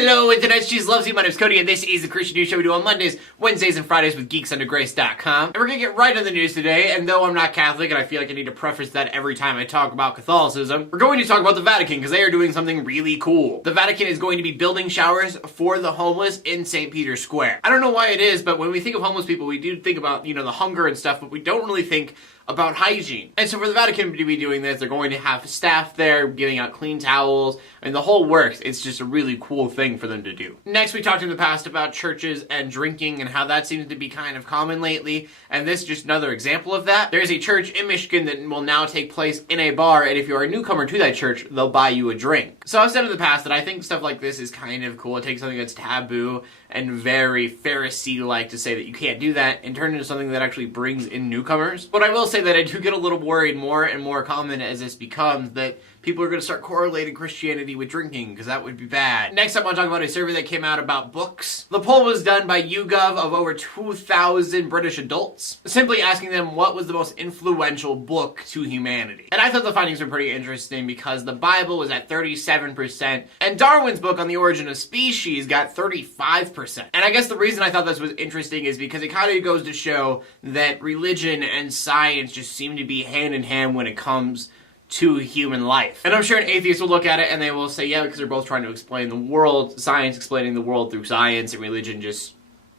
Hello, Internet. She loves you. My name's Cody, and this is the Christian News Show we do on Mondays, Wednesdays, and Fridays with geeksundergrace.com. And we're gonna get right into the news today, and though I'm not Catholic, and I feel like I need to preface that every time I talk about Catholicism, we're going to talk about the Vatican, because they are doing something really cool. The Vatican is going to be building showers for the homeless in St. Peter's Square. I don't know why it is, but when we think of homeless people, we do think about, the hunger and stuff, but we don't really think about hygiene. And so for the Vatican to be doing this, they're going to have staff there giving out clean towels, and the whole works. It's just a really cool thing for them to do. Next, we talked in the past about churches and drinking and how that seems to be kind of common lately, and this is just another example of that. There's a church in Michigan that will now take place in a bar, and if you're a newcomer to that church, they'll buy you a drink. So I've said in the past that I think stuff like this is kind of cool. It takes something that's taboo and very Pharisee-like to say that you can't do that and turn it into something that actually brings in newcomers. But I will say that I do get a little worried more and more common as this becomes that people are going to start correlating Christianity with drinking, because that would be bad. Next up, I want to talk about a survey that came out about books. The poll was done by YouGov of over 2,000 British adults, simply asking them what was the most influential book to humanity. And I thought the findings were pretty interesting because the Bible was at 37%, and Darwin's book on the Origin of Species got 35%. And I guess the reason I thought this was interesting is because it kind of goes to show that religion and science just seem to be hand in hand when it comes to human life. And I'm sure an atheist will look at it and they will say, yeah, because they're both trying to explain the world, science explaining the world through science, and religion just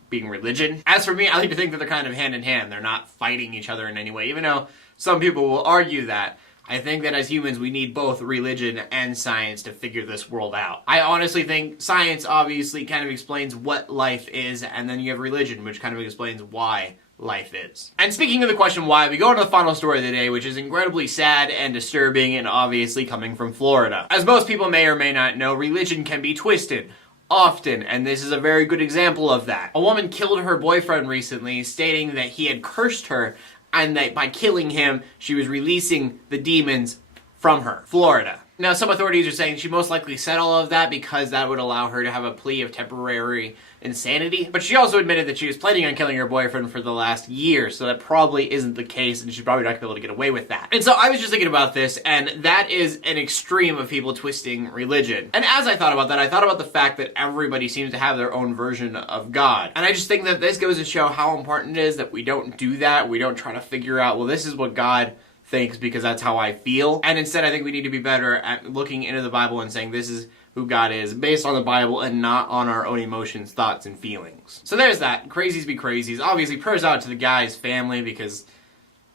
being religion. As for me, I like to think that they're kind of hand in hand. They're not fighting each other in any way, even though some people will argue that. I think that as humans, we need both religion and science to figure this world out. I honestly think science obviously kind of explains what life is, and then you have religion, which kind of explains why life is. And speaking of the question why, we go into the final story of the day, which is incredibly sad and disturbing and obviously coming from Florida. As most people may or may not know, religion can be twisted often, and this is a very good example of that. A woman killed her boyfriend recently, stating that he had cursed her and that by killing him, she was releasing the demons from her. Florida. Now, some authorities are saying she most likely said all of that because that would allow her to have a plea of temporary insanity. But she also admitted that she was planning on killing her boyfriend for the last year, so that probably isn't the case, and she's probably not going to be able to get away with that. And so I was just thinking about this, and that is an extreme of people twisting religion. And as I thought about that, I thought about the fact that everybody seems to have their own version of God. And I just think that this goes to show how important it is that we don't do that. We don't try to figure out, well, this is what God thinks because that's how I feel. And instead, I think we need to be better at looking into the Bible and saying this is who God is based on the Bible and not on our own emotions, thoughts, and feelings. So there's that. Crazies be crazies. Obviously, prayers out to the guy's family because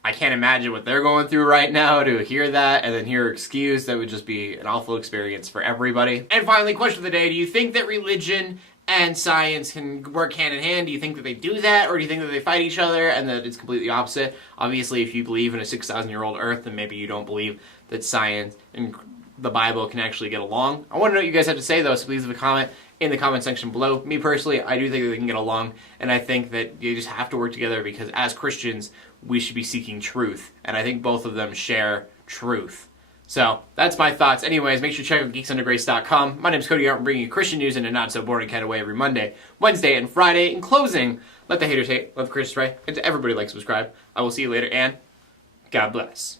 I can't imagine what they're going through right now to hear that and then hear her excuse. That would just be an awful experience for everybody. And finally, question of the day, do you think that religion and science can work hand in hand? Do you think that they do that, or do you think that they fight each other and that it's completely opposite? Obviously, if you believe in a 6,000-year-old Earth, then maybe you don't believe that science and the Bible can actually get along. I want to know what you guys have to say, though, so please leave a comment in the comment section below. Me, personally, I do think that they can get along, and I think that you just have to work together because as Christians, we should be seeking truth, and I think both of them share truth. So, that's my thoughts. Anyways, make sure to check out geeksundergrace.com. My name's Cody. I'm bringing you Christian news in a not-so-boring kind of way every Monday, Wednesday, and Friday. In closing, let the haters hate, let the Christians pray, and to everybody like, subscribe. I will see you later, and God bless.